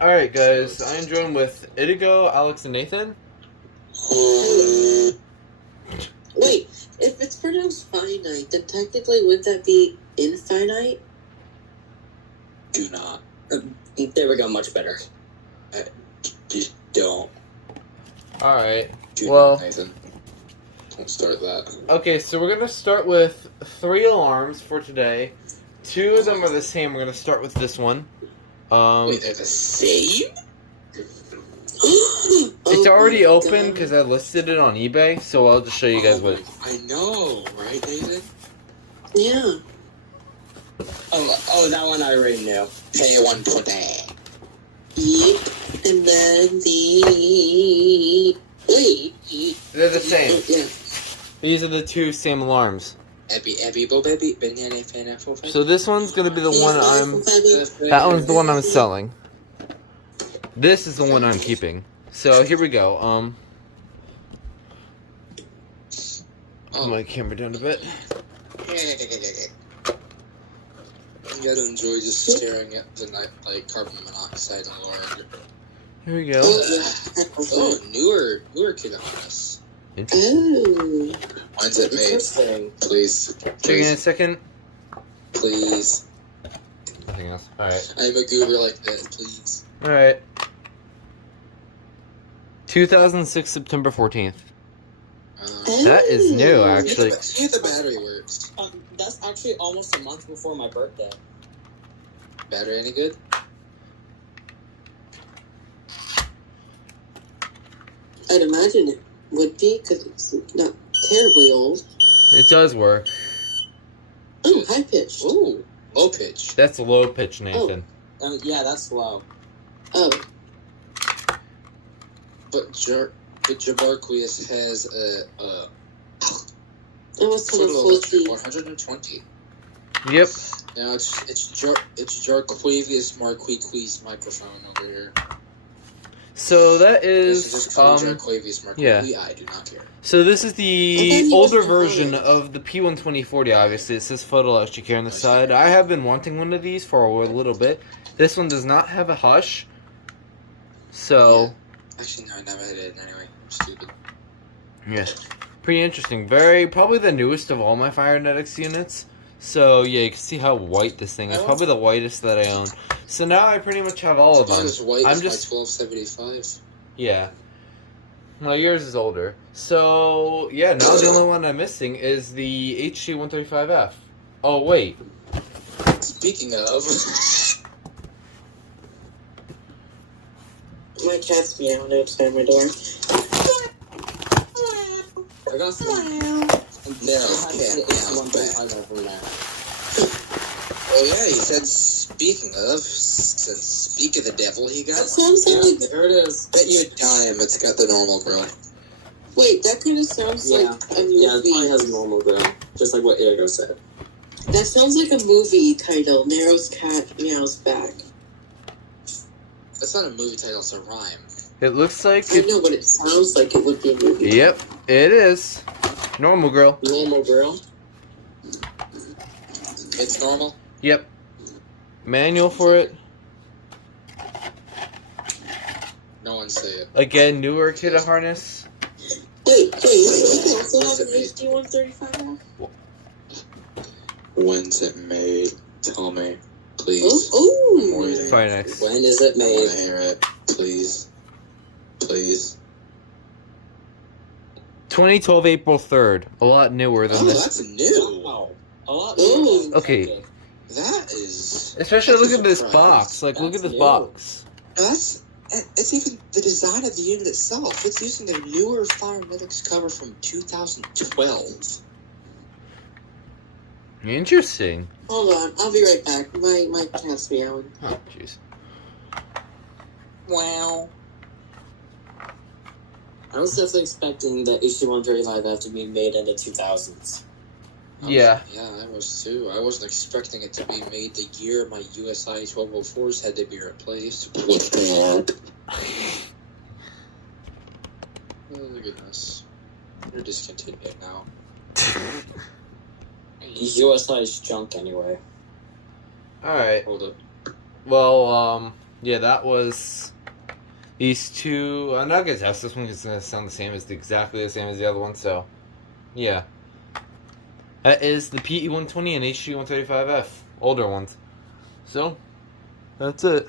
Alright, guys, I am joined with Idigo, Alex, and Nathan. Wait, if it's pronounced finite, then technically wouldn't that be infinite? Do not. There we go, much better. Just don't. Alright, Do well, not, Nathan. Don't start that. okay, so we're going to start with 3 alarms for today. 2 of them are the same. We're going to start with this one. Wait, they're the same? It's already open because I listed it on eBay, so I'll just show you guys what I know, right, Nathan? Yeah. Oh, that one I already knew. PE120. Yep. And then the... Wait. They're the same. Yeah. These are the 2 same alarms. So So this one's going to be the one that one's the one I'm selling. This is the one I'm keeping. So here we go. Put my camera down a bit. You gotta enjoy just staring at the night, like carbon monoxide and lard. Here we go. Oh, newer Kidde harness. Interesting. Oh. When's it made? Interesting. Please. Checking in a second. Please. Nothing else. Alright. I'm a goober like that, please. Alright. 2006, September 14th. That is new, actually. See if the battery works. That's actually almost a month before my birthday. Battery any good? I'd imagine it would be, because it's not terribly old. It does work. Oh, high-pitched. Ooh, low pitch. That's low pitch, Nathan. Yeah, that's low. Oh. But Jabarquius has It was kind of total of faulty. 120. Yep. Now it's Jarquavius Marquis microphone over here. So that This is, is just called Jarquavius Marquis. yeah. I do not care. So this is I thought the he older was version Polish. of the P12040, obviously. It says photo electric here on the side. I have been wanting one of these for a little bit. This one does not have a hush. So, Actually, no, I never had it anyway. I'm stupid. yeah. Pretty interesting. Probably the newest of all my Fyrnetics units. So, yeah, you can see how white this thing is. Probably the whitest that I own. So now I pretty much have all of them. Mine is white I'm as just, my 1275. yeah. Well, yours is older. So, yeah, now the only one I'm missing is the HD135F. Oh, wait. Speaking of, My cat's meowing outside my door. I got some. Oh yeah, he said speaking of, since speak of the devil, he got That sounds like... There it is. bet you a dime it's got the normal grill. Wait, that kind of sounds Yeah. like a movie. Yeah, it probably has a normal grill, just like what Idigo said. That sounds like a movie title. Narrow's cat meows back. That's not a movie title, it's a rhyme. It looks like I know, but it sounds like it would be a movie. Yep, it is. Normal grill. Normal grill. It's normal? Yep. Manual for it. No one say it. Again, newer Kidde harness. Wait, we can also have an HD135F? When's it made? Tell me. Please. Oh, I'm ooh. waiting. Fyrnetics. When is it I want made? to hear it. Please. Please. 2012 April 3rd. A lot newer than Oh, this. that's new. Wow. A lot. Ooh. Okay. That is... Especially that's look a at this surprise. box. Like, look at That's this new. box. No, it's even the design of the unit itself. It's using the newer Fyrnetics cover from 2012. Interesting. Hold on, I'll be right back. My cat's meowing. Oh, jeez. Wow. I was definitely expecting the HD135F to be made in the 2000s. Yeah. Yeah, I was too. I wasn't expecting it to be made the year my USI 1204s had to be replaced. What the heck? Oh, goodness. You're discontinued now. USI is junk anyway. Alright. Hold up. Well, yeah, that was these two. I'm not gonna test this one because it's gonna sound the same as exactly the same as the other one. So, yeah, that is the PE120 and HD135F, older ones. So, that's it.